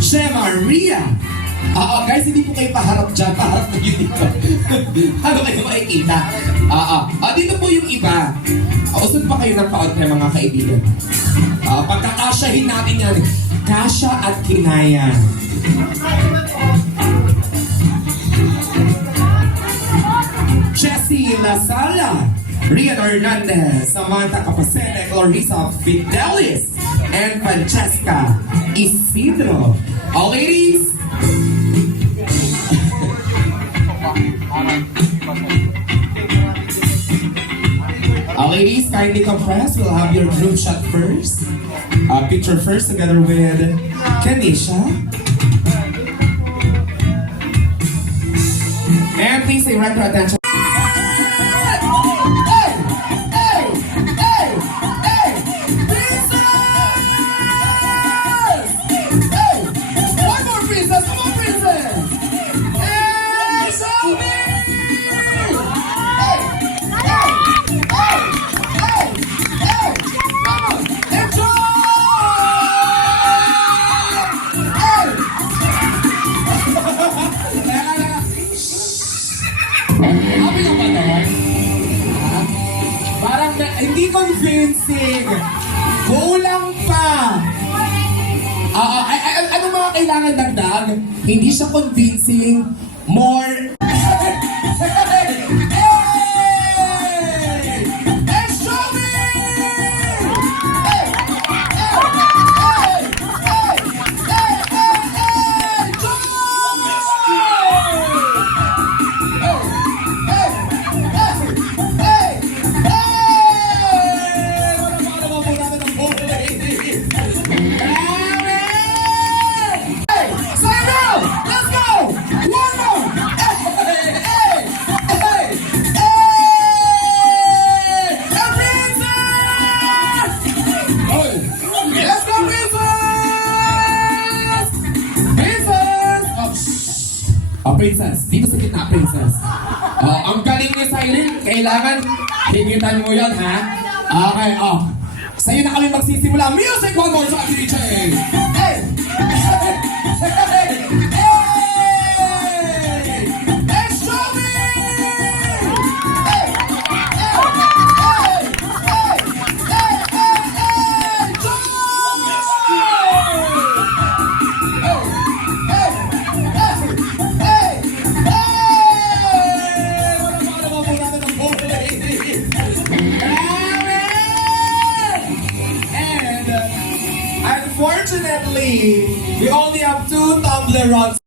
Shea Maria. Guys, hindi po kayo paharap dyan. Paharap na yun dito. Ano kayo makikita? Dito po yung iba. Usod pa kayo ng kaunti mga kaibigan. Pagkakasyahin natin yan. Kasya at Kinaya. Jessie Lasala, Rian Hernandez, Samantha Capacete, Clarissa Fidelis, and Francesca Isidro. All ladies, kindly compress. We'll have your group shot first. Picture first together with Kenisha. And please say right to attention. Parang hindi convincing. Kulang pa. Ano mga kailangan dagdag? Hindi siya convincing. More. Princess, dito sa gitna, princess. Ang galing ni Cyril, kailangan higitan mo yan, ha? Okay, sa'yo na kami magsisimula. Music, one more time, DJ! Hey! Unfortunately, we only have 2 Tumblr runs.